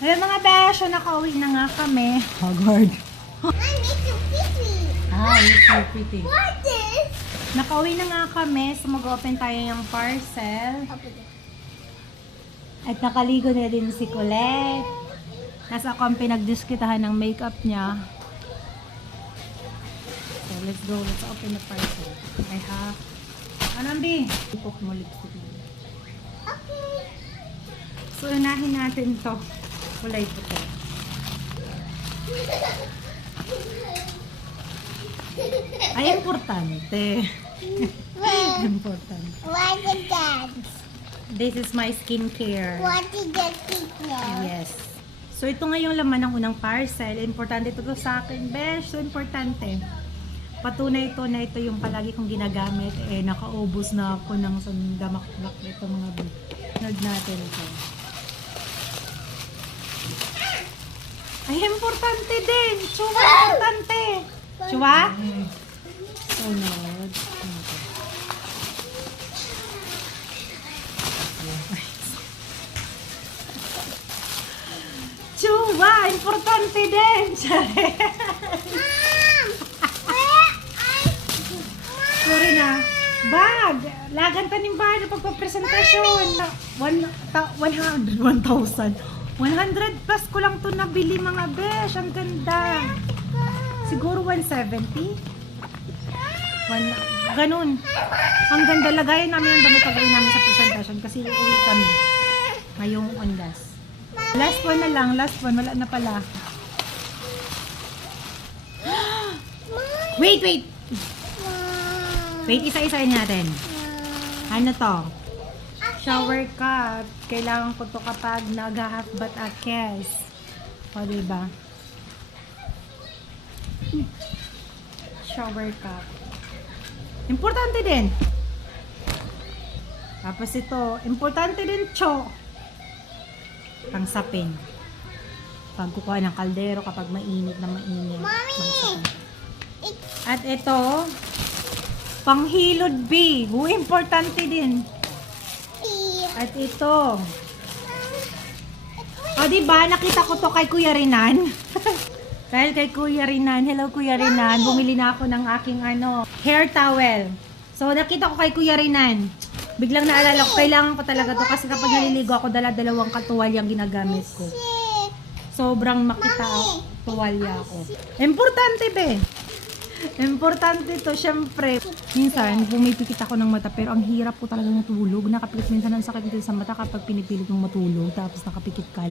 Ayan mga besyo, nakauwi na nga kami. Haggard. I make you pretty. It's so pretty. What is? Nakauwi na nga kami, so mag-open tayo ng parcel. Open it. At nakaligo na din si Colette. Nasa ako ang pinagdiskitahan ng makeup niya. So let's go, let's open the parcel. I have... Anong B? Ipok mo lipstick mo. Okay. So unahin natin to. Kulay ko to. Ay, importante. Importante. What is that? This is my skincare. What is that picture? Yes. So, ito nga yung laman ng unang parcel. Importante ito sa akin, besh. So, importante. Patunay ito na ito yung palagi kong ginagamit. Nakaubos na ako ng sandamak-dak ito mga nerd natin ito. Ay, importante din. Chua, importante. Chua? Sunod. Chua, importante din. Sorry na. Bag. Lagan tanim bag na pagpapresentasyon. 100 plus ko lang to nabili mga besh. Ang ganda. Siguro 170. Ganun. Ang ganda. Lagayan namin ang damit pag-uwi namin sa presentasyon kasi uuwi kami ngayong ondas. Last one na lang. Last one. Wala na pala. Wait. Wait, isa-isain natin. Ano to? Shower cup. Kailangan ko to kapag nag-half-bath akes. O, diba? Shower cup. Importante din. Tapos ito, importante din, cho. Pangsapin. Pag kukuha ng kaldero kapag mainit na mainit. Mommy! At ito, panghilod B. Importante din. At ito. O, diba? Nakita ko to kay Kuya Rinan. Dahil kay Kuya Rinan. Hello, Kuya Rinan. Bumili na ako ng aking hair towel. So, nakita ko kay Kuya Rinan. Biglang naalala ko, kailangan ko talaga to kasi kapag naliligo ako, dala-dalawang katuwal yung ginagamit ko. Sobrang makita ako, tuwalya ako. Importante, be. Importante to, syempre. Minsan, pumipikit ako ng mata, pero ang hirap ko talaga matulog. Nakapikit minsan ang sakit dito sa mata kapag pinipilit mong matulog, tapos nakapikit ka.